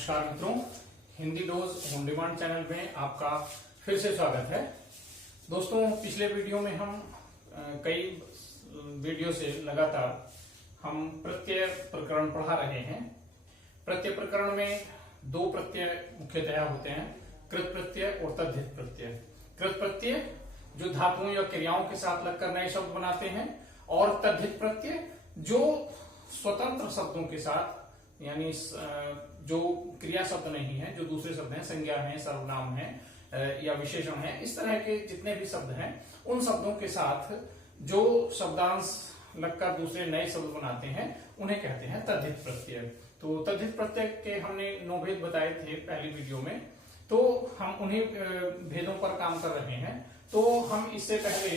नमस्कार मित्रों, Hindi dose on demand channel में आपका फिर से स्वागत है। दोस्तों, पिछले वीडियो में हम कई वीडियो से लगातार हम प्रत्यय प्रकरण पढ़ा रहे हैं। प्रत्यय प्रकरण में दो प्रत्यय मुख्यतया होते हैं, कृत प्रत्यय और तद्धित प्रत्यय। कृत प्रत्यय जो धातुओं या क्रियाओं के साथ लगकर नए शब्द बनाते हैं, और तद्धित प्रत्यय जो स्वतंत्र शब्दों के साथ, यानी जो क्रिया शब्द नहीं है, जो दूसरे शब्द हैं, संज्ञा है, सर्वनाम है या विशेषण है, इस तरह के जितने भी शब्द हैं, उन शब्दों के साथ जो शब्दांश लगकर दूसरे नए शब्द बनाते हैं, उन्हें कहते हैं तद्धित प्रत्यय। तो तद्धित प्रत्यय के हमने 9 भेद बताए थे पहली वीडियो में, तो हम उन्हीं भेदों पर काम कर रहे हैं। तो हम इससे पहले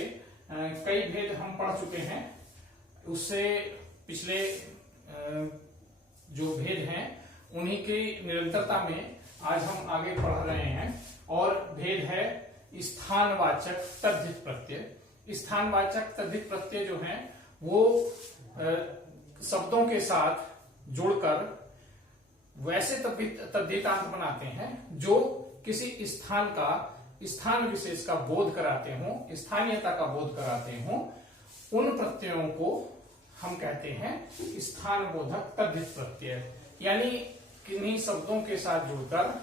कई भेद हम पढ़ चुके हैं, उससे पिछले जो भेद हैं उन्हीं की निरंतरता में आज हम आगे पढ़ रहे हैं। और भेद है स्थानवाचक तद्धित प्रत्यय। स्थानवाचक तद्धित प्रत्यय जो है वो शब्दों के साथ जुड़कर वैसे तद्धितांत बनाते हैं जो किसी स्थान का, स्थान विशेष का बोध कराते हों, स्थानीयता का बोध कराते हों। उन प्रत्ययों को हम कहते हैं स्थान बोधक तद्धित प्रत्यय। यानी किन्हीं शब्दों के साथ जुड़कर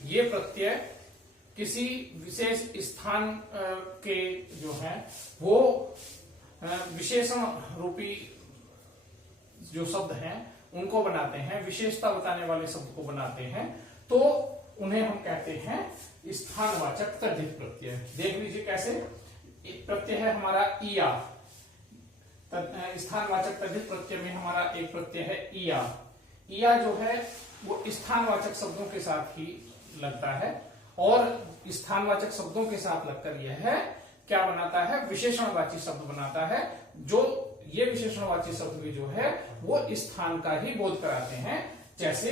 ये प्रत्यय किसी विशेष स्थान के जो है वो विशेषण रूपी जो शब्द हैं उनको बनाते हैं, विशेषता बताने वाले शब्द को बनाते हैं, तो उन्हें हम कहते हैं स्थानवाचक तद्धित प्रत्यय। देख लीजिए कैसे। प्रत्यय है हमारा इया। स्थानवाचक तद्धित प्रत्यय में हमारा एक प्रत्यय है इया। इया जो है वो स्थानवाचक शब्दों के साथ ही लगता है, और स्थानवाचक शब्दों के साथ लगकर यह है क्या बनाता है, विशेषणवाची शब्द बनाता है। जो ये विशेषणवाची शब्द भी जो है वो स्थान का ही बोध कराते हैं। जैसे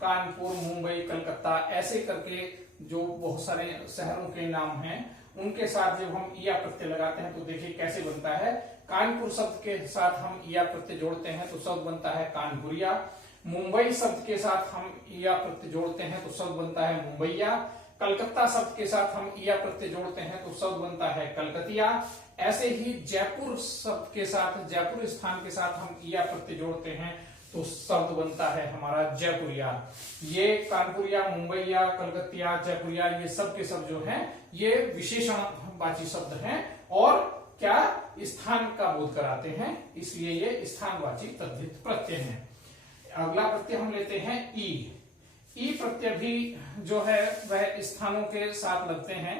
कानपुर, मुंबई, कलकत्ता, ऐसे करके जो बहुत सारे शहरों के नाम हैं, उनके साथ जब हम इया प्रत्यय लगाते हैं तो देखिए कैसे बनता है। कानपुर शब्द के साथ हम इया प्रत्यय जोड़ते हैं तो शब्द बनता है कानपुरिया। मुंबई शब्द के साथ हम इया प्रत्यय जोड़ते हैं तो शब्द बनता है मुंबईया। कलकत्ता शब्द के साथ हम इया प्रत्यय जोड़ते हैं तो शब्द बनता है कलकतिया। ऐसे ही जयपुर शब्द के साथ, जयपुर स्थान के साथ हम इया प्रत्यय जोड़ते हैं तो शब्द बनता है हमारा जयपुरिया। ये कानपुरिया, मुंबईया, कलकतिया, जयपुरिया, ये सब के सब जो हैं ये विशेषणवाची शब्द हैं और क्या, स्थान का बोध कराते हैं, इसलिए ये स्थानवाची तद्धित प्रत्यय हैं। अगला प्रत्यय हम लेते हैं ई। ई प्रत्यय भी जो है वह स्थानों के साथ लगते हैं।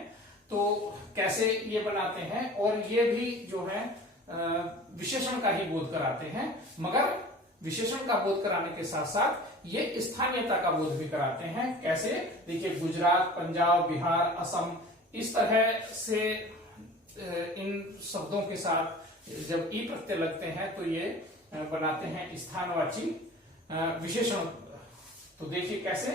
तो कैसे ये बनाते हैं, और ये भी जो है विशेषण का ही बोध कराते हैं, मगर विशेषण का बोध कराने के साथ साथ ये स्थानीयता का बोध भी कराते हैं। कैसे, देखिए गुजरात, पंजाब, बिहार, असम, इस तरह से इन शब्दों के साथ जब ई प्रत्यय लगते हैं तो ये बनाते हैं स्थानवाची विशेषण। तो देखिए कैसे,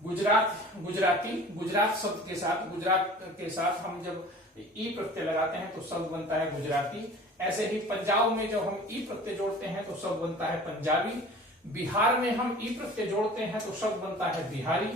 गुजरात, गुजराती, गुजरात शब्द के साथ, गुजरात के साथ हम जब ई प्रत्यय लगाते हैं तो शब्द बनता है गुजराती। ऐसे ही पंजाब में जब हम ई प्रत्यय जोड़ते हैं तो शब्द बनता है पंजाबी। बिहार में हम ई प्रत्यय जोड़ते हैं तो शब्द बनता है बिहारी।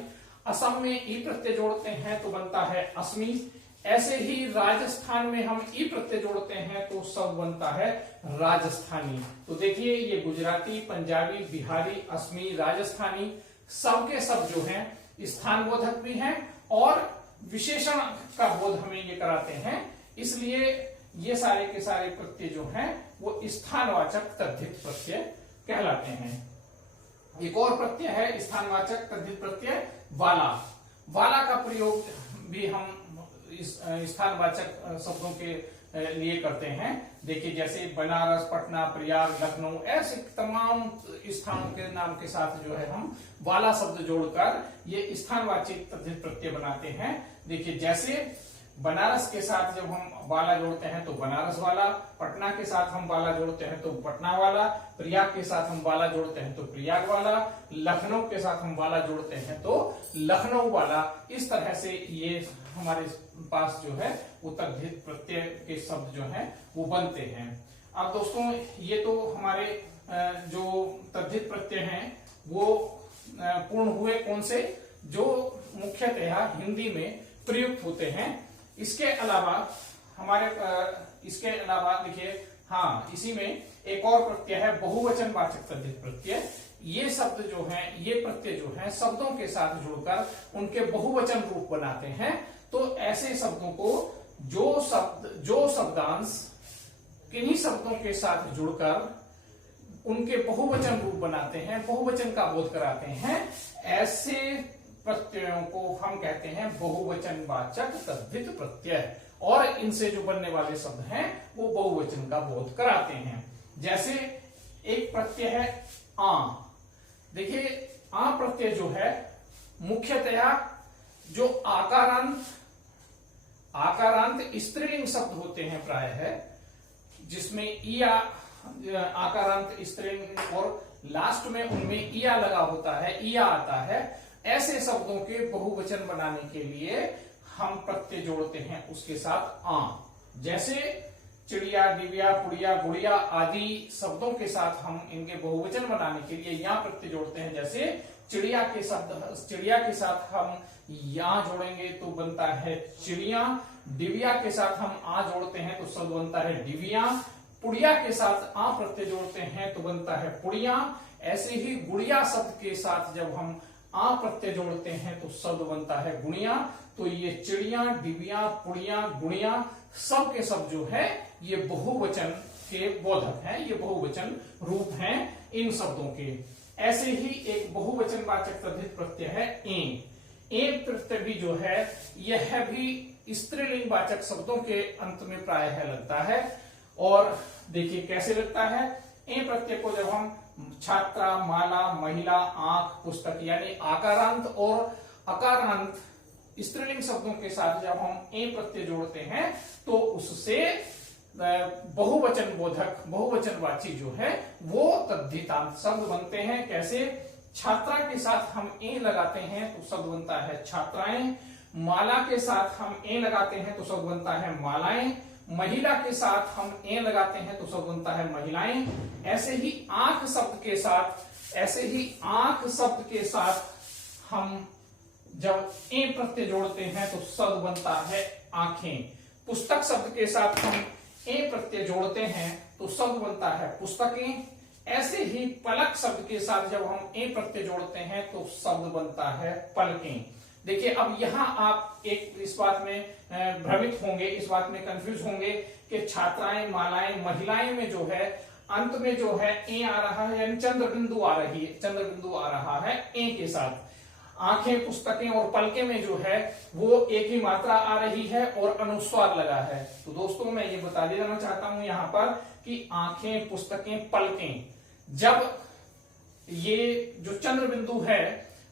असम में ई प्रत्यय जोड़ते हैं तो बनता है असमी। ऐसे ही राजस्थान में हम ई प्रत्यय जोड़ते हैं तो शब्द बनता है राजस्थानी। तो देखिए ये गुजराती, पंजाबी, बिहारी, असमी, राजस्थानी सब के सब जो हैं स्थान बोधक भी हैं और विशेषण का बोध हमें ये कराते हैं। इसलिए ये सारे के सारे प्रत्यय जो हैं वो स्थानवाचक तद्धित प्रत्यय कहलाते हैं। एक और प्रत्यय है स्थानवाचक तद्धित प्रत्यय वाला। वाला का प्रयोग भी हम स्थानवाचक शब्दों के लिए करते हैं। देखिए जैसे बनारस, पटना, प्रयाग, लखनऊ, ऐसे तमाम स्थानों के नाम के साथ जो है हम वाला शब्द जोड़कर ये स्थानवाची तद्धित प्रत्यय बनाते हैं। देखिए जैसे बनारस के साथ जब हम वाला जोड़ते हैं तो बनारस वाला, पटना के साथ हम वाला जोड़ते हैं तो पटना वाला, प्रयाग के साथ हम वाला जोड़ते हैं तो प्रयाग वाला, लखनऊ के साथ हम वाला जोड़ते हैं तो लखनऊ वाला। इस तरह से ये हमारे पास जो है वो तद्धित प्रत्यय के शब्द जो हैं वो बनते हैं। अब दोस्तों ये तो हमारे जो तद्धित प्रत्यय हैं वो पूर्ण हुए कौन से, जो मुख्यतः हिंदी में प्रयुक्त होते हैं। इसके अलावा इसके अलावा देखिए, हाँ, इसी में एक और प्रत्यय है बहुवचनवाचक तद्धित प्रत्यय। ये शब्द जो है, ये प्रत्यय जो है शब्दों के साथ जुड़कर उनके बहुवचन रूप बनाते हैं। तो ऐसे शब्दों को जो शब्दांश किन्हीं शब्दों के साथ जुड़कर उनके बहुवचन रूप बनाते हैं, बहुवचन का बोध कराते हैं, ऐसे प्रत्ययों को हम कहते हैं बहुवचनवाचक तद्धित प्रत्यय। और इनसे जो बनने वाले शब्द हैं वो बहुवचन का बोध कराते हैं। जैसे एक प्रत्यय है आ। देखिए, आ प्रत्यय जो है मुख्यतया जो आकारांत स्त्रीलिंग शब्द होते हैं प्राय है, जिसमें इया आकारांत स्त्रीलिंग और लास्ट में उनमें इया लगा होता है, इया आता है। ऐसे शब्दों के बहुवचन बनाने के लिए हम प्रत्यय जोड़ते हैं उसके साथ आ। जैसे चिड़िया, दिव्या, पुड़िया, गुड़िया आदि शब्दों के साथ हम इनके बहुवचन बनाने के लिए यहाँ प्रत्यय जोड़ते हैं। जैसे चिड़िया के साथ हम यहाँ जोड़ेंगे तो बनता है चिड़िया। दिव्या के साथ हम आ जोड़ते हैं तो शब्द बनता है दिव्या। पुड़िया के साथ आ प्रत्यय जोड़ते हैं तो बनता है पुड़िया। ऐसे ही गुड़िया शब्द के साथ जब हम आ प्रत्यय जोड़ते हैं तो शब्द बनता है गुणिया। तो ये चिड़िया, दिव्या, पुड़िया, गुणिया सब के सब जो है ये बहुवचन के बोधक हैं, ये बहुवचन रूप हैं इन शब्दों के। ऐसे ही एक बहुवचनवाचक तद्धित प्रत्यय है ए प्रत्यय भी जो है यह भी स्त्रीलिंग वाचक शब्दों के अंत में प्रायः लगता है। और देखिए कैसे लगता है। ए प्रत्यय को जब हम छात्रा, माला, महिला, आंख, पुस्तक यानी आकारांत और अकारांत स्त्रीलिंग शब्दों के साथ जब हम ए प्रत्यय जोड़ते हैं तो उससे बहुवचन बोधक, बहुवचनवाची जो है वो तद्धितांत शब्द बनते हैं। कैसे? छात्रा के साथ हम ए लगाते हैं तो शब्द बनता है छात्राएं। माला के साथ हम ए लगाते हैं तो शब्द बनता है मालाएं। महिला के साथ हम ए लगाते हैं तो शब्द बनता है महिलाएं। ऐसे ही आंख शब्द के साथ हम जब ए प्रत्यय जोड़ते हैं तो शब्द बनता है आंखें। पुस्तक शब्द के साथ हम ए प्रत्यय जोड़ते हैं तो शब्द बनता है पुस्तकें। ऐसे ही पलक शब्द के साथ जब हम ए प्रत्यय जोड़ते हैं तो शब्द बनता है पलकें। देखिए, अब यहां आप इस बात में भ्रमित होंगे, इस बात में कंफ्यूज होंगे कि छात्राएं, मालाएं, महिलाएं में जो है अंत में जो है ए आ रहा है, यानी चंद्र बिंदु आ रहा है ए के साथ। आंखें, पुस्तकें और पलके में जो है वो एक ही मात्रा आ रही है और अनुस्वार लगा है। तो दोस्तों मैं ये बता देना चाहता हूं यहां पर कि आंखें, पुस्तकें, पलकें, जब ये जो चंद्र बिंदु है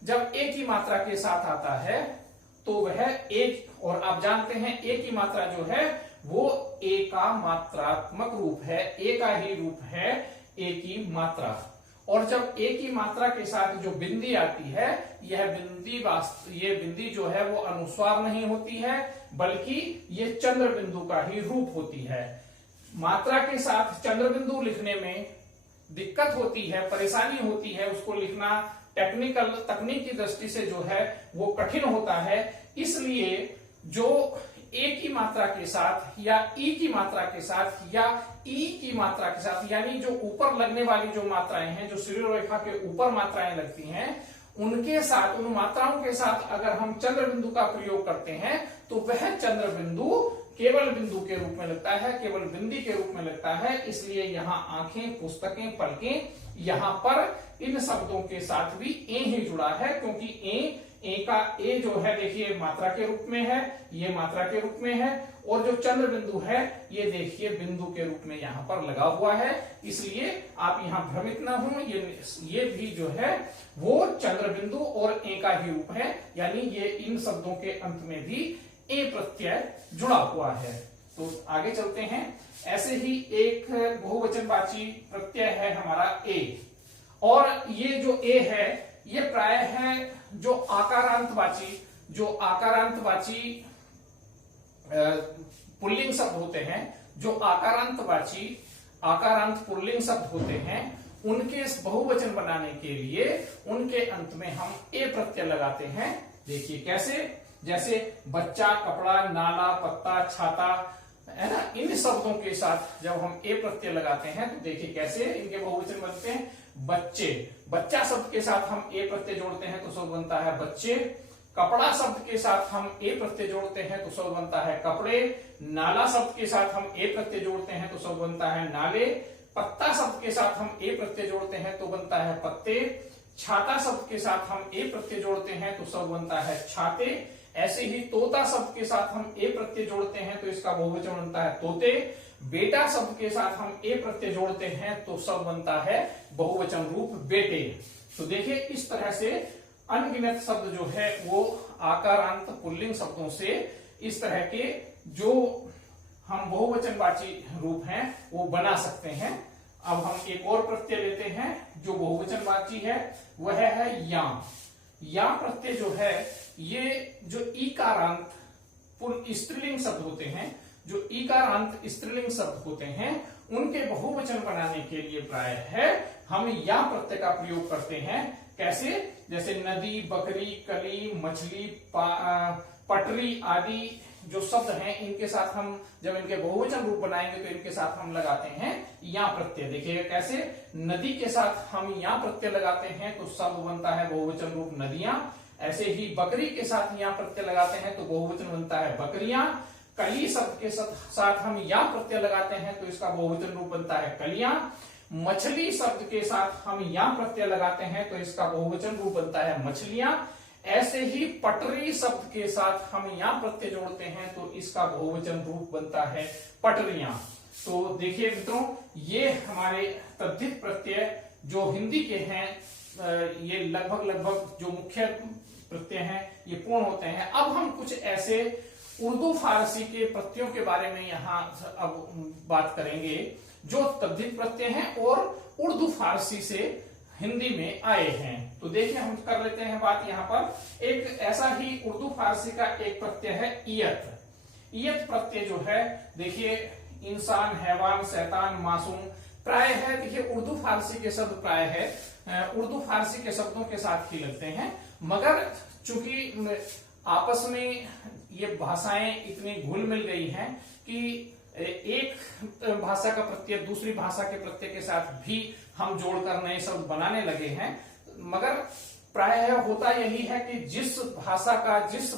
जब एक ही मात्रा के साथ आता है तो वह एक, और आप जानते हैं एक ही मात्रा जो है वो ए का मात्रात्मक रूप है, ए का ही रूप है ए की मात्रा। और जब एक ही मात्रा के साथ जो बिंदी आती है यह बिंदी जो है वो अनुस्वार नहीं होती है बल्कि ये चंद्र बिंदु का ही रूप होती है। मात्रा के साथ चंद्र बिंदु लिखने में दिक्कत होती है, परेशानी होती है, उसको लिखना तकनीक की दृष्टि से जो है वो कठिन होता है। इसलिए जो ए की मात्रा के साथ या ई की मात्रा के साथ या ई की मात्रा के साथ, यानी जो ऊपर लगने वाली जो मात्राएं हैं, जो शिरोरेखा के ऊपर मात्राएं लगती हैं, उनके साथ, उन मात्राओं के साथ अगर हम चंद्र बिंदु का प्रयोग करते हैं तो वह चंद्र बिंदु केवल बिंदु के रूप में लगता है, केवल बिंदी के रूप में लगता है। इसलिए यहाँ आंखें, पुस्तकें, पलकें, यहाँ पर इन शब्दों के साथ भी ए ही जुड़ा है, क्योंकि ए जो है देखिए मात्रा के रूप में है, ये मात्रा के रूप में है, और जो चंद्र बिंदु है ये देखिए बिंदु के रूप में यहाँ पर लगा हुआ है। इसलिए आप यहाँ भ्रमित न हो, ये भी जो है वो चंद्र बिंदु और ए का ही रूप है, यानी ये इन शब्दों के अंत में भी ए प्रत्यय जुड़ा हुआ है। तो आगे चलते हैं। ऐसे ही एक बहुवचनवाची प्रत्यय है हमारा ए, और ये जो ए है ये प्राय है जो आकारांतवाची पुल्लिंग शब्द होते हैं, जो आकारांत पुल्लिंग शब्द होते हैं उनके बहुवचन बनाने के लिए उनके अंत में हम ए प्रत्यय लगाते हैं। देखिए कैसे, जैसे बच्चा, कपड़ा, नाला, पत्ता, छाता, है ना, इन शब्दों के साथ जब हम ए प्रत्यय लगाते हैं तो देखिए कैसे इनके बहुवचन बनते हैं। बच्चे, बच्चा शब्द के साथ हम ए प्रत्यय जोड़ते हैं तो शब्द बनता है बच्चे। कपड़ा शब्द के साथ हम ए प्रत्यय जोड़ते हैं तो शब्द बनता है कपड़े। नाला शब्द के साथ हम ए प्रत्यय जोड़ते हैं तो शब्द बनता है नाले। पत्ता शब्द के साथ हम ए प्रत्यय जोड़ते हैं तो बनता है पत्ते। छाता शब्द के साथ हम ए प्रत्यय जोड़ते हैं तो शब्द बनता है छाते। ऐसे ही तोता शब्द के साथ हम ए प्रत्यय जोड़ते हैं तो इसका बहुवचन बनता है तोते। बेटा शब्द के साथ हम ए प्रत्यय जोड़ते हैं तो शब्द बनता है बहुवचन रूप बेटे। तो देखिए इस तरह से अनगिनत शब्द जो है वो आकारांत पुल्लिंग शब्दों से इस तरह के जो हम बहुवचनवाची रूप हैं वो बना सकते हैं। अब हम एक और प्रत्यय लेते हैं जो बहुवचनवाची है, वह है या। या प्रत्यय जो है ये जो ईकारांत स्त्रीलिंग शब्द होते हैं, जो ईकारांत स्त्रीलिंग शब्द होते हैं उनके बहुवचन बनाने के लिए प्राय है हम या प्रत्यय का प्रयोग करते हैं। कैसे, जैसे नदी, बकरी, कली, मछली, पटरी आदि जो शब्द हैं इनके साथ हम जब इनके बहुवचन रूप बनाएंगे तो इनके साथ हम लगाते हैं या प्रत्यय। देखिएगा कैसे, नदी के साथ हम या प्रत्यय लगाते हैं तो शब्द बनता है बहुवचन रूप नदियां। ऐसे ही बकरी के साथ या प्रत्यय लगाते हैं तो बहुवचन बनता है बकरियां। कली शब्द के साथ हम या प्रत्यय लगाते हैं तो इसका बहुवचन रूप बनता है कलियां। मछली शब्द के साथ हम या प्रत्यय लगाते हैं तो इसका बहुवचन रूप बनता है मछलियां। ऐसे ही पटरी शब्द के साथ हम या प्रत्यय जोड़ते हैं तो इसका बहुवचन रूप बनता है पटरियां। तो देखिए मित्रों, ये हमारे तद्धित प्रत्यय जो हिंदी के हैं ये लगभग जो मुख्य प्रत्यय हैं ये पूर्ण होते हैं। अब हम कुछ ऐसे उर्दू फारसी के प्रत्ययों के बारे में यहाँ अब बात करेंगे जो तद्धित प्रत्यय हैं और उर्दू फारसी से हिंदी में आए हैं। तो देखिए हम कर लेते हैं बात यहाँ पर। एक ऐसा ही उर्दू फारसी का एक प्रत्यय है ईयत। ईयत प्रत्यय जो है देखिए इंसान, हैवान, शैतान, मासूम प्राय है। देखिए उर्दू फारसी के शब्द प्राय है उर्दू फारसी के शब्दों के साथ ही लगते हैं, मगर चूंकि आपस में ये भाषाएं इतनी घुल मिल गई हैं कि एक भाषा का प्रत्यय दूसरी भाषा के प्रत्यय के साथ भी हम जोड़कर नए शब्द बनाने लगे हैं। मगर प्रायः होता यही है कि जिस भाषा का जिस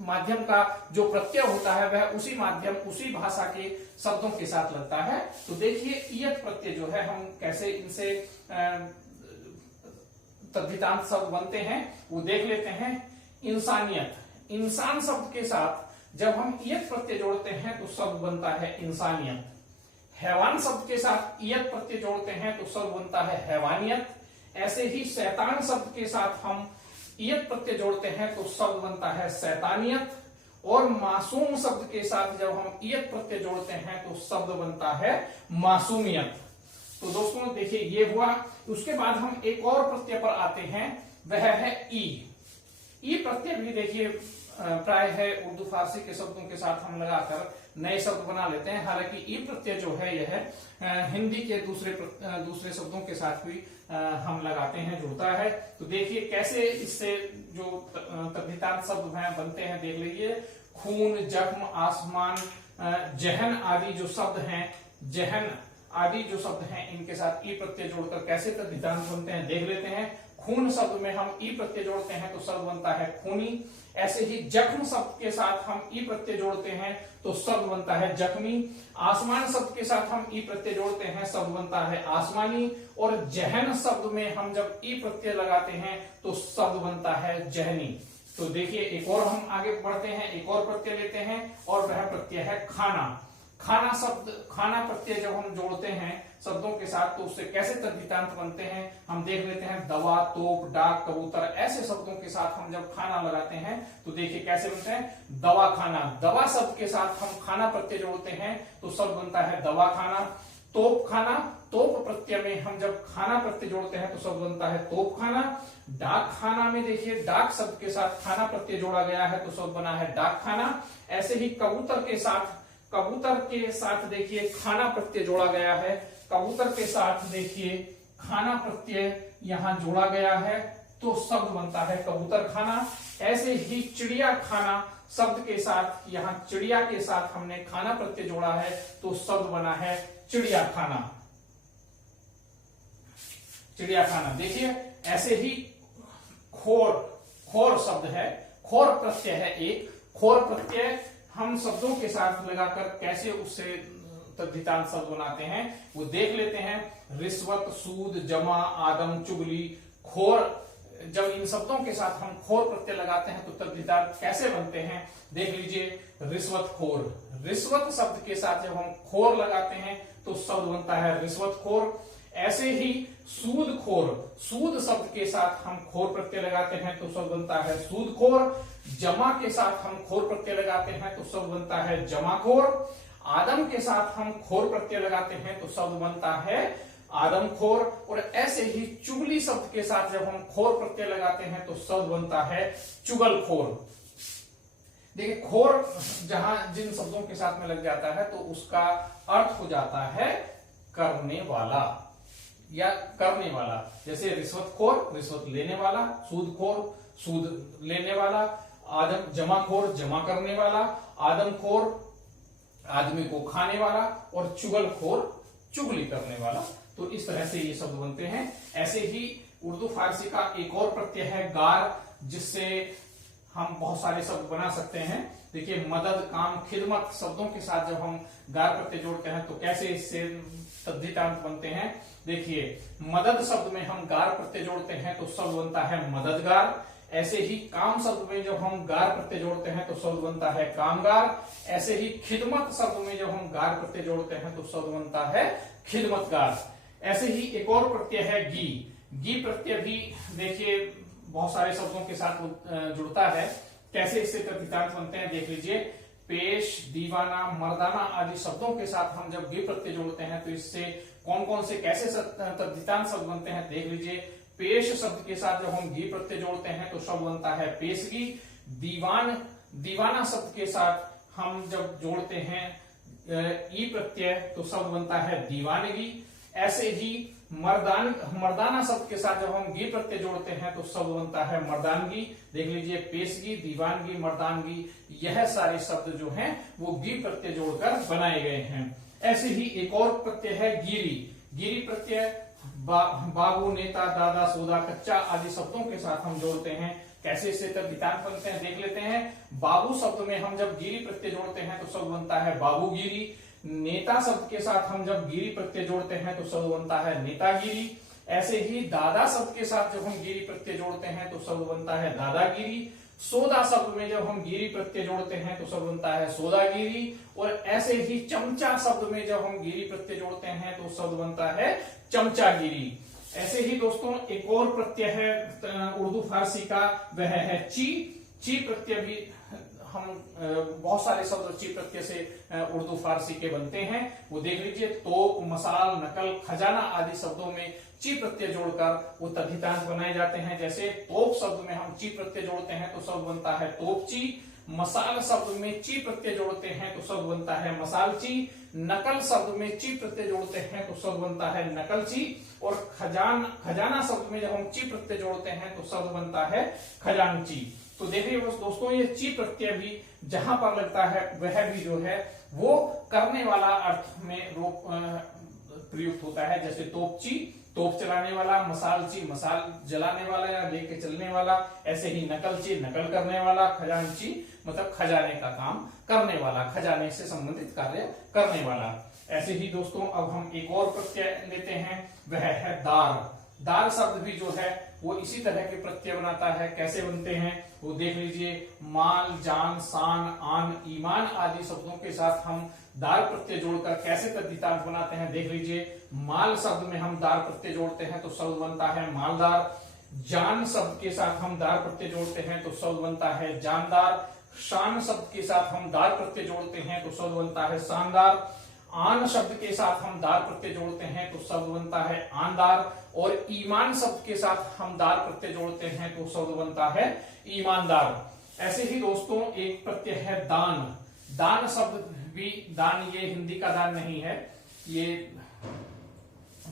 माध्यम का जो प्रत्यय होता है वह उसी माध्यम उसी भाषा के शब्दों के साथ लगता है। तो देखिए ईयत प्रत्यय जो है हम कैसे इनसे तद्धितांत शब्द बनते हैं वो देख लेते हैं। इंसानियत, इंसान शब्द के साथ जब हम ईयत प्रत्यय जोड़ते हैं तो शब्द बनता है इंसानियत। हैवान शब्द के साथ ईयत प्रत्यय जोड़ते हैं तो शब्द बनता है हैवानियत। ऐसे ही शैतान शब्द के साथ हम ईयत प्रत्यय जोड़ते हैं तो शब्द बनता है शैतानियत। और मासूम शब्द के साथ जब हम ईयत प्रत्यय जोड़ते हैं तो शब्द बनता है मासूमियत। तो दोस्तों देखिए ये हुआ। उसके बाद हम एक और प्रत्यय पर आते हैं, वह है ई। ई प्रत्यय भी देखिए प्राय है उर्दू फारसी के शब्दों के साथ हम लगाकर नए शब्द बना लेते हैं। हालांकि ई प्रत्यय जो है यह हिंदी के दूसरे शब्दों के साथ भी हम लगाते हैं, जुड़ता है। तो देखिए कैसे इससे जो तद्धितांत शब्द बनते हैं देख लीजिए। खून, जख्म, आसमान, जहन आदि जो शब्द हैं, जहन आदि जो शब्द हैं इनके साथ ई प्रत्यय जोड़कर कैसे तद्धितांत बनते हैं देख लेते हैं। खून शब्द में हम ई प्रत्यय जोड़ते हैं तो शब्द बनता है खूनी। ऐसे ही जख्म शब्द के साथ हम ई प्रत्यय जोड़ते हैं तो शब्द बनता है जख्मी। आसमान शब्द के साथ हम ई प्रत्यय जोड़ते हैं शब्द बनता है आसमानी। और जहन शब्द में हम जब ई प्रत्यय लगाते हैं तो शब्द बनता है जहनी। तो देखिए एक और हम आगे बढ़ते हैं, एक और प्रत्यय लेते हैं और वह प्रत्यय है खाना। खाना शब्द, खाना प्रत्यय जब हम जोड़ते हैं शब्दों के साथ तो उससे कैसे तद्धितांत बनते हैं हम देख लेते हैं। दवा, तोप, डाक, कबूतर ऐसे शब्दों के साथ हम जब खाना लगाते हैं तो देखिए कैसे बनते हैं। दवा खाना, दवा शब्द के साथ हम खाना प्रत्यय जोड़ते हैं तो शब्द बनता है दवा खाना। तोप खाना, तोप प्रत्यय में हम जब खाना प्रत्यय जोड़ते हैं तो शब्द बनता है तोप खाना। डाक खाना में देखिए डाक शब्द के साथ खाना प्रत्यय जोड़ा गया है तो शब्द बना है डाक खाना। ऐसे ही कबूतर के साथ देखिए खाना प्रत्यय जोड़ा गया है। कबूतर के साथ देखिए खाना प्रत्यय यहां जोड़ा गया है तो शब्द बनता है कबूतर खाना। ऐसे ही चिड़िया खाना शब्द के साथ, यहां चिड़िया के साथ हमने खाना प्रत्यय जोड़ा है तो शब्द बना है चिड़िया खाना, चिड़िया खाना। देखिए ऐसे ही खोर, खोर शब्द है, खोर प्रत्यय है एक। खोर प्रत्यय हम शब्दों के साथ लगाकर कैसे उससे तद्धितांत शब्द बनाते हैं वो देख लेते हैं। रिश्वत, सूद, जमा, आदम, चुगली, खोर। जब इन शब्दों के साथ हम खोर प्रत्यय लगाते हैं तो तद्धितांत कैसे बनते हैं देख लीजिए। रिश्वत खोर, रिश्वत शब्द के साथ जब हम खोर लगाते हैं तो शब्द बनता है रिश्वत खोर। ऐसे ही सूद खोर, सूद शब्द के साथ हम खोर प्रत्यय लगाते हैं तो शब्द बनता है सूद खोर। जमा के साथ हम खोर प्रत्यय लगाते हैं तो शब्द बनता है जमाखोर। आदम के साथ हम खोर प्रत्यय लगाते हैं तो शब्द बनता है आदमखोर। और ऐसे ही चुगली शब्द के साथ जब हम खोर प्रत्यय लगाते हैं तो शब्द बनता है चुगलखोर। देखिए खोर जहां जिन शब्दों के साथ में लग जाता है तो उसका अर्थ हो जाता है करने वाला या करने वाला। जैसे रिश्वतखोर, रिश्वत लेने वाला, सूदखोर, सूद लेने वाला, आदम जमाखोर, जमा करने वाला, आदमखोर, आदमी को खाने वाला, और चुगलखोर, चुगली करने वाला। तो इस तरह से ये शब्द बनते हैं। ऐसे ही उर्दू फारसी का एक और प्रत्यय है गार, जिससे हम बहुत सारे शब्द बना सकते हैं। देखिए मदद, काम, खिदमत शब्दों के साथ जब हम गार प्रत्यय जोड़ते हैं तो कैसे इससे तद्धितांत बनते हैं। देखिए मदद शब्द में हम गार प्रत्यय जोड़ते हैं तो शब्द बनता है मददगार। ऐसे ही काम शब्द में जब हम गार प्रत्यय जोड़ते हैं तो शब्द बनता है कामगार। ऐसे ही खिदमत शब्द में जब हम गार प्रत्यय जोड़ते हैं तो शब्द बनता है खिदमतगार। ऐसे ही एक और प्रत्यय है गी, गी प्रत्यय भी देखिए बहुत सारे शब्दों के साथ जुड़ता है। कैसे इससे तद्धितांत बनते हैं देख लीजिए। पेश, दीवाना, मर्दाना आदि शब्दों के साथ हम जब गी प्रत्यय जोड़ते हैं तो इससे कौन कौन से कैसे तद्धितांत शब्द बनते हैं देख लीजिए। पेश शब्द के साथ जब हम गी प्रत्यय जोड़ते हैं तो शब्द बनता है पेशगी। दीवान, दीवाना शब्द के साथ हम जब जोड़ते हैं ई प्रत्यय तो शब्द बनता है दीवानगी। ऐसे ही मर्दाना शब्द के साथ जब हम गी प्रत्यय जोड़ते हैं तो शब्द बनता है मर्दानगी। देख लीजिए पेशगी, दीवानगी, मर्दानगी, यह सारे शब्द जो हैं वो गी प्रत्यय जोड़कर बनाए गए हैं। ऐसे ही एक और प्रत्यय है गिरी, गिरी प्रत्यय बाबू, नेता, दादा, सौदा, कच्चा आदि शब्दों के साथ हम जोड़ते हैं। कैसे इससे तद्धितांत बनते हैं देख लेते हैं। बाबू शब्द में हम जब गिरी प्रत्यय जोड़ते हैं तो शब्द बनता है बाबूगिरी। नेता शब्द के साथ हम जब गिरी प्रत्यय जोड़ते हैं तो शब्द बनता है नेतागिरी। ऐसे ही दादा शब्द के साथ जब हम गिरी प्रत्यय जोड़ते हैं तो शब्द बनता है दादागिरी। सोदा शब्द में जब हम गिरी प्रत्यय जोड़ते हैं तो शब्द बनता है सोदागिरी। और ऐसे ही चमचा शब्द में जब हम गिरी प्रत्यय जोड़ते हैं तो शब्द बनता है चमचागिरी। ऐसे ही दोस्तों एक और प्रत्यय है उर्दू फारसी का, वह है ची। ची प्रत्यय भी हम बहुत सारे शब्द ची प्रत्यय से उर्दू फारसी के बनते हैं, वो देख लीजिए। तोप, मसाल, नकल, खजाना आदि शब्दों में ची प्रत्यय जोड़कर वो तद्धितांत बनाए जाते हैं। जैसे तोप शब्द में हम ची प्रत्यय जोड़ते हैं तो शब्द बनता है तोपची। मसाल शब्द में ची प्रत्यय जोड़ते हैं तो शब्द बनता है मसालची। नकल शब्द में ची प्रत्यय जोड़ते हैं तो शब्द बनता है नकलची। और खजाना शब्द में जब हम ची प्रत्यय जोड़ते हैं तो शब्द बनता है खजानची। तो देखिए दोस्तों ये ची प्रत्यय भी जहां पर लगता है वह भी जो है वो करने वाला अर्थ में प्रयुक्त होता है। जैसे तोपची, तोप चलाने वाला, मसालची, मसाल जलाने वाला या लेके चलने वाला। ऐसे ही नकलची, नकल करने वाला, खजानची मतलब खजाने का काम करने वाला, खजाने से संबंधित कार्य करने वाला। ऐसे ही दोस्तों अब हम एक और प्रत्यय लेते हैं, वह है दार। दार शब्द भी जो है वो इसी तरह के प्रत्यय बनाता है। कैसे बनते हैं वो देख लीजिए। माल, जान, शान, आन, ईमान आदि शब्दों के साथ हम दार प्रत्यय जोड़कर कैसे तद्धितांत बनाते हैं देख लीजिए। माल शब्द में हम दार प्रत्यय जोड़ते हैं तो शब्द बनता है मालदार। जान शब्द के साथ हम दार प्रत्यय जोड़ते हैं तो शब्द बनता है जानदार। शान शब्द के साथ हम दार प्रत्यय जोड़ते हैं तो शब्द बनता है शानदार। आन शब्द के साथ हम दार प्रत्यय जोड़ते हैं तो शब्द बनता है आनदार। और ईमान शब्द के साथ हम दार प्रत्यय जोड़ते हैं तो शब्द बनता है ईमानदार। ऐसे ही दोस्तों एक प्रत्यय है दान। दान शब्द भी, दान ये हिंदी का दान नहीं है, ये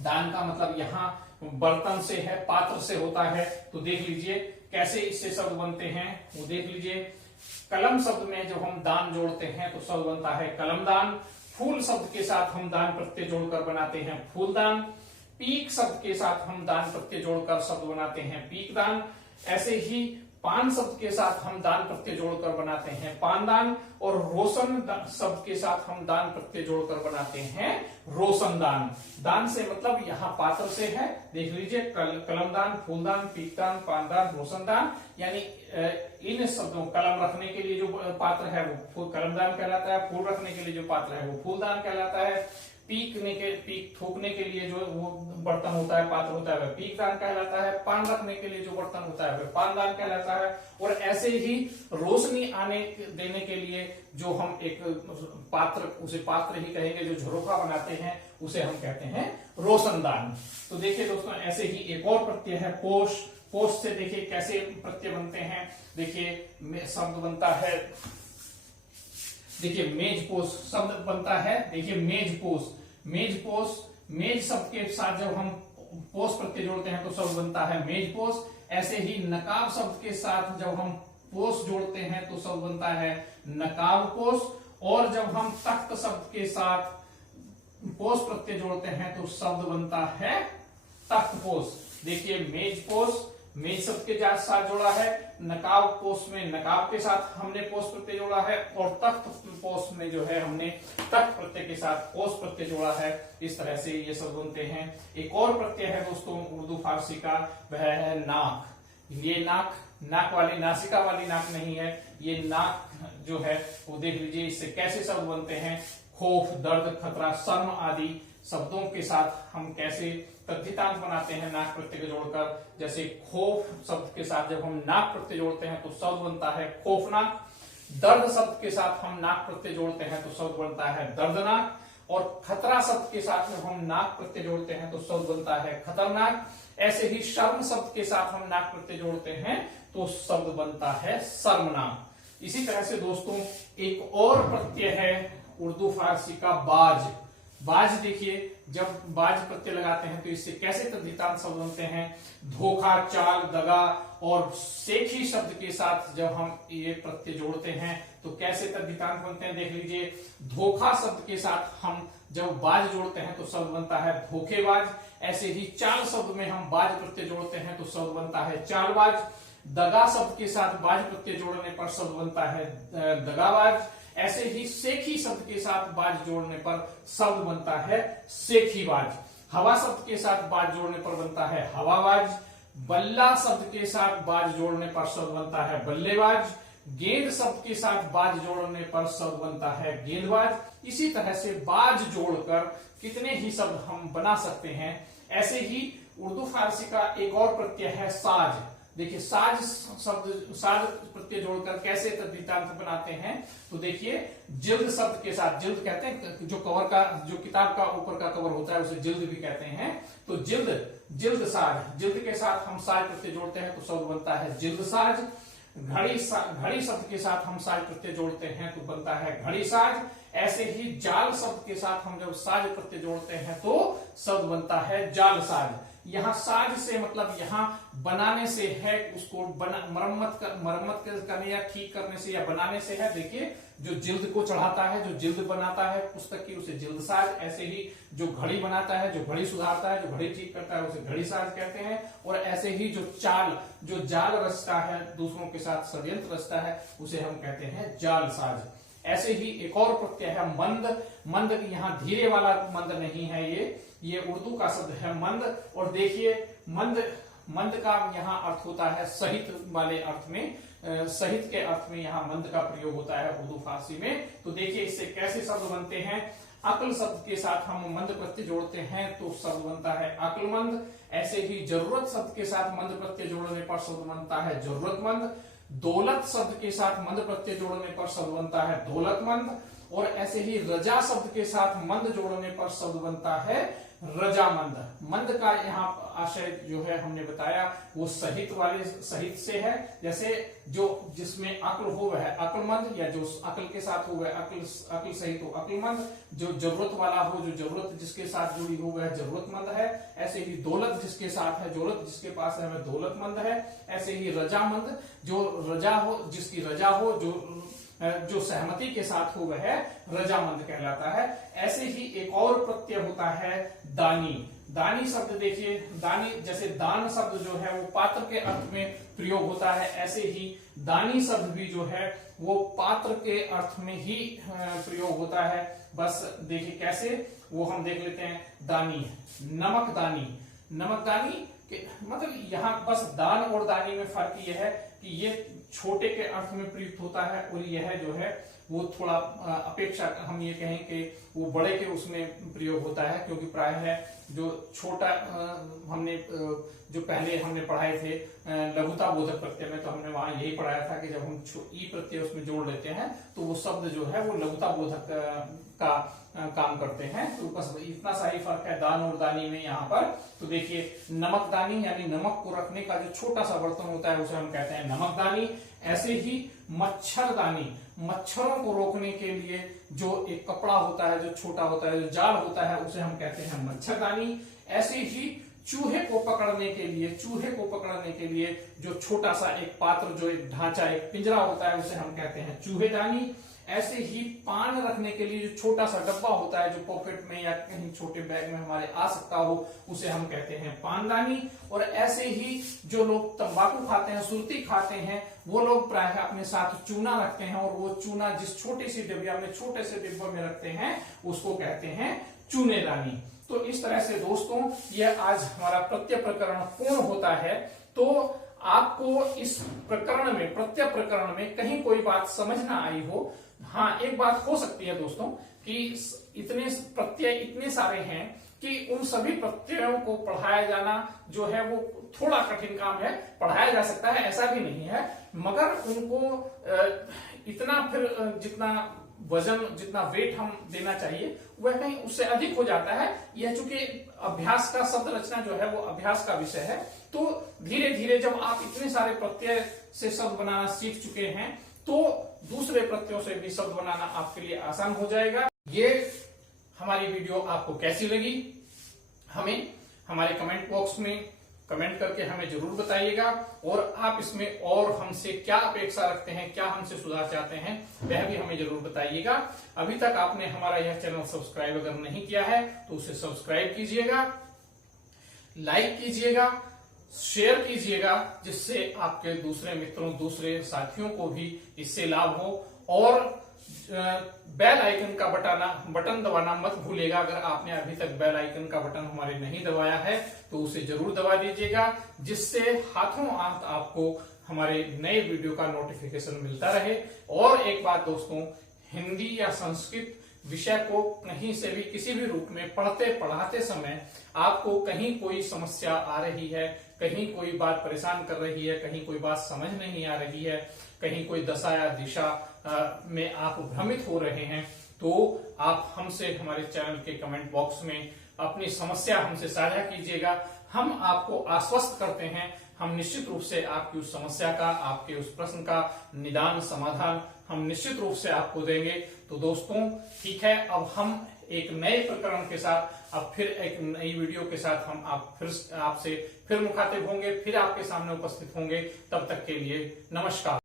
दान का मतलब यहाँ बर्तन से है, पात्र से होता है। तो देख लीजिए कैसे इससे शब्द बनते हैं, वो देख लीजिए। कलम शब्द में जब हम दान जोड़ते हैं तो शब्द बनता है कलमदान। फूल शब्द के साथ हम दान प्रत्यय जोड़कर बनाते हैं फूलदान। पीक शब्द के साथ हम दान प्रत्यय जोड़कर शब्द बनाते हैं पीकदान। ऐसे ही पान शब्द के साथ हम दान प्रत्यय जोड़कर बनाते हैं पानदान। और रोशन शब्द के साथ हम दान प्रत्यय जोड़कर बनाते हैं रोशनदान। दान से मतलब यहाँ पात्र से है, देख लीजिए कलमदान, फूलदान, पीकदान, पानदान, रोशनदान। यानी इन शब्दों, कलम रखने के लिए जो पात्र है वो कलमदान कहलाता है, फूल रखने के लिए जो पात्र है वो फूलदान कहलाता है, पीक थूकने के लिए जो वो बर्तन होता है, पात्र होता है, वह पीकदान कहलाता है। पान रखने के लिए जो बर्तन होता है वह पानदान कहलाता है। और ऐसे ही रोशनी आने देने के लिए जो हम एक पात्र, उसे पात्र ही कहेंगे, जो झरोखा बनाते हैं उसे हम कहते हैं रोशनदान। तो देखिए दोस्तों, ऐसे ही एक और प्रत्यय है पोष। पोष से देखिए कैसे प्रत्यय बनते हैं। देखिए शब्द बनता है, देखिए मेजपोष शब्द बनता है। देखिए मेजपोष, मेजपोष, मेज शब्द के साथ जब हम पोष प्रत्यय जोड़ते हैं तो शब्द बनता है मेजपोष। ऐसे ही नकाब शब्द के साथ जब हम पोष जोड़ते हैं तो शब्द बनता है नकाबपोष। और जब हम तख्त शब्द के साथ पोष प्रत्यय जोड़ते हैं तो शब्द बनता है तख्तपोष। देखिए मेजपोष मेज शब्द के साथ जोड़ा है, नकाब पोष में नकाब के साथ हमने पोष प्रत्यय जोड़ा है, और तख्त पोष में जो है हमने तख्त प्रत्यय के साथ पोष प्रत्यय जोड़ा है। इस तरह से ये शब्द बनते हैं। एक और प्रत्यय है दोस्तों उर्दू फारसी का, वह है नाक। ये नाक, नाक वाली, नासिका वाली नाक नहीं है, ये नाक जो है वो देख लीजिए इससे कैसे शब्द बनते हैं। खौफ, दर्द, खतरा, शर्म आदि शब्दों के साथ हम कैसे तद्धितांत बनाते हैं नाक प्रत्यय जोड़कर। जैसे खौफ शब्द के साथ जब हम नाक प्रत्यय जोड़ते हैं तो शब्द बनता है खौफनाक। दर्द शब्द के साथ हम नाक प्रत्यय जोड़ते हैं तो शब्द बनता है दर्दनाक। और खतरा शब्द के साथ जब हम नाक प्रत्यय जोड़ते हैं तो शब्द बनता है खतरनाक। ऐसे ही शर्म शब्द के साथ हम नाक प्रत्यय जोड़ते हैं तो शब्द बनता है शर्मनाक। इसी तरह से दोस्तों एक और प्रत्यय है उर्दू फारसी का बाज। बाज देखिए, जब बाज प्रत्यय लगाते हैं तो इससे कैसे तद्धितांत शब्द बनते हैं। धोखा, चाल, दगा और सेखी शब्द के साथ जब हम ये प्रत्यय जोड़ते हैं तो कैसे तद्धितांत बनते हैं, देख लीजिए। धोखा शब्द के साथ हम जब बाज जोड़ते हैं तो शब्द बनता है धोखेबाज। ऐसे ही चाल शब्द में हम बाज प्रत्यय जोड़ते हैं तो शब्द बनता है चालबाज। दगा शब्द के साथ बाज प्रत्यय जोड़ने पर शब्द बनता है दगाबाज। ऐसे ही सेखी शब्द के साथ बाज जोड़ने पर शब्द बनता है सेखीबाज। हवा शब्द के साथ बाज जोड़ने पर बनता है हवाबाज। बल्ला शब्द के साथ बाज जोड़ने पर शब्द बनता है बल्लेबाज। गेंद शब्द के साथ बाज जोड़ने पर शब्द बनता है गेंदबाज। इसी तरह से बाज जोड़कर कितने ही शब्द हम बना सकते हैं। ऐसे ही उर्दू फारसी का एक और प्रत्यय है साज। देखिए साज शब्द, साज प्रत्यय जोड़कर कैसे तद्धितांत बनाते हैं, तो देखिए जिल्द शब्द के साथ, जिल्द कहते हैं जो कवर का, जो किताब का ऊपर का कवर होता है उसे जिल्द भी कहते हैं। तो जिल्द साज, जिल्द के साथ हम साज प्रत्यय जोड़ते हैं तो शब्द बनता है जिल्द साज। घड़ी शब्द के साथ हम साज प्रत्यय जोड़ते हैं तो बनता है घड़ी साज। ऐसे ही जाल शब्द के साथ हम जब साज प्रत्यय जोड़ते हैं तो शब्द बनता है जाल साज। यहाँ साज से मतलब यहाँ बनाने से है, उसको मरम्मत करने या ठीक करने से या बनाने से है। देखिए जो जिल्द को चढ़ाता है, जो जिल्द बनाता है पुस्तक की, उसे जिल्द साज। ऐसे ही जो घड़ी बनाता है, जो घड़ी सुधारता है, जो घड़ी ठीक करता है, उसे घड़ी साज कहते हैं। और ऐसे ही जो चाल, जो जाल रचता है, दूसरों के साथ षड्यंत्र रचता है, उसे हम कहते हैं जाल साज। ऐसे ही एक और प्रत्यय है मंद। मंद यहाँ धीरे वाला मंद नहीं है, ये उर्दू का शब्द है मंद। और देखिए मंद का यहाँ अर्थ होता है सहित वाले अर्थ में, सहित के अर्थ में यहाँ मंद का प्रयोग होता है उर्दू फारसी में। तो देखिए इससे कैसे शब्द बनते हैं। अक्ल शब्द के साथ हम मंद प्रत्यय जोड़ते हैं तो शब्द बनता है अक्लमंद। ऐसे ही जरूरत शब्द के साथ मंद प्रत्यय जोड़ने पर शब्द बनता है जरूरतमंद। दौलत शब्द के साथ मंद प्रत्यय जोड़ने पर शब्द बनता है दौलतमंद। और ऐसे ही रजा शब्द के साथ मंद जोड़ने पर शब्द बनता है रजामंद। मंद का यहाँ आशय जो है हमने बताया वो सहित वाले सहित से है, जैसे जो जिसमें अक्ल हो वह अक्लमंद, या जो अक्ल के साथ हो वह अक्ल सहित हो अक्लमंद, जो जरूरत वाला हो, जो जरूरत जिसके साथ जुड़ी हो वह जरूरतमंद है। ऐसे ही दौलत जिसके साथ है, दौलत जिसके पास है वह दौलतमंद है। ऐसे ही रजामंद, जो रजा हो, जिसकी रजा हो, जो सहमति के साथ हो वह रजामंद कहलाता है। ऐसे ही एक और प्रत्यय होता है दानी। दानी शब्द देखिए, दानी जैसे दान शब्द जो है वो पात्र के अर्थ में प्रयोग होता है, ऐसे ही दानी शब्द भी जो है वो पात्र के अर्थ में ही प्रयोग होता है। बस देखिए कैसे, वो हम देख लेते हैं। दानी, नमक दानी। नमक दानी मतलब यहाँ बस दान और दानी में फर्क यह है कि ये छोटे के अर्थ में प्रयुक्त होता है और यह जो है वो थोड़ा अपेक्षा हम ये कहें कि वो बड़े के उसमें प्रयोग होता है, क्योंकि प्राय है जो छोटा हमने जो पहले हमने पढ़ाए थे लघुता बोधक प्रत्यय में, तो हमने वहां यही पढ़ाया था कि जब हम ई प्रत्यय उसमें जोड़ लेते हैं तो वो शब्द जो है वो लघुता बोधक का काम करते हैं। तो बस इतना सा ही फर्क है दान और दानी में यहाँ पर। तो देखिए नमकदानी यानी नमक को रखने का जो छोटा सा बर्तन होता है उसे हम कहते हैं नमकदानी। ऐसे ही मच्छरदानी, मच्छरों को रोकने के लिए जो एक कपड़ा होता है, जो छोटा होता है, जो जाल होता है, उसे हम कहते हैं मच्छरदानी। ऐसे ही चूहे को पकड़ने के लिए जो छोटा सा एक पात्र, जो एक ढांचा, एक पिंजरा होता है, उसे हम कहते हैं चूहेदानी। ऐसे ही पान रखने के लिए जो छोटा सा डब्बा होता है, जो पॉकेट में या कहीं छोटे बैग में हमारे आ सकता हो, उसे हम कहते हैं पानदानी। और ऐसे ही जो लोग तंबाकू खाते हैं, सुरती खाते हैं, वो लोग प्रायः अपने साथ चूना रखते हैं, और वो चूना जिस छोटी सी डिब्बिया में, छोटे से डिब्बे में रखते हैं, उसको कहते हैं चूनेदानी। तो इस तरह से दोस्तों यह आज हमारा प्रत्यय प्रकरण पूर्ण होता है। तो आपको इस प्रकरण में, प्रत्यय प्रकरण में कहीं कोई बात समझ ना आई हो, हाँ एक बात हो सकती है दोस्तों कि इतने प्रत्यय इतने सारे हैं कि उन सभी प्रत्ययों को पढ़ाया जाना जो है वो थोड़ा कठिन काम है। पढ़ाया जा सकता है, ऐसा भी नहीं है, मगर उनको इतना फिर जितना वजन, जितना वेट हम देना चाहिए वह कहीं उससे अधिक हो जाता है। यह चूंकि अभ्यास का, शब्द रचना जो है वो अभ्यास का विषय है, तो धीरे धीरे जब आप इतने सारे प्रत्यय से शब्द बनाना सीख चुके हैं तो दूसरे प्रत्ययों से भी शब्द बनाना आपके लिए आसान हो जाएगा। ये हमारी वीडियो आपको कैसी लगी हमें हमारे कमेंट बॉक्स में कमेंट करके हमें जरूर बताइएगा, और आप इसमें और हमसे क्या अपेक्षा रखते हैं, क्या हमसे सुधार चाहते हैं, वह भी हमें जरूर बताइएगा। अभी तक आपने हमारा यह चैनल सब्सक्राइब अगर नहीं किया है तो उसे सब्सक्राइब कीजिएगा, लाइक कीजिएगा, शेयर कीजिएगा, जिससे आपके दूसरे मित्रों, दूसरे साथियों को भी इससे लाभ हो। और बेल आइकन का बटन दबाना मत भूलिएगा। अगर आपने अभी तक बेल आइकन का बटन हमारे नहीं दबाया है तो उसे जरूर दबा दीजिएगा, जिससे हाथों हाथ आपको हमारे नए वीडियो का नोटिफिकेशन मिलता रहे। और एक बात दोस्तों, हिंदी या संस्कृत विषय को कहीं से भी, किसी भी रूप में पढ़ते पढ़ाते समय आपको कहीं कोई समस्या आ रही है, कहीं कोई बात परेशान कर रही है, कहीं कोई बात समझ नहीं आ रही है, कहीं कोई दशा या दिशा में आप भ्रमित हो रहे हैं, तो आप हमसे हमारे चैनल के कमेंट बॉक्स में अपनी समस्या हमसे साझा कीजिएगा। हम आपको आश्वस्त करते हैं, हम निश्चित रूप से आपकी उस समस्या का, आपके उस प्रश्न का निदान, समाधान हम निश्चित रूप से आपको देंगे। तो दोस्तों ठीक है, अब हम एक नए प्रकरण के साथ, अब फिर एक नई वीडियो के साथ हम आपसे फिर मुखातिब होंगे, फिर आपके सामने उपस्थित होंगे। तब तक के लिए नमस्कार।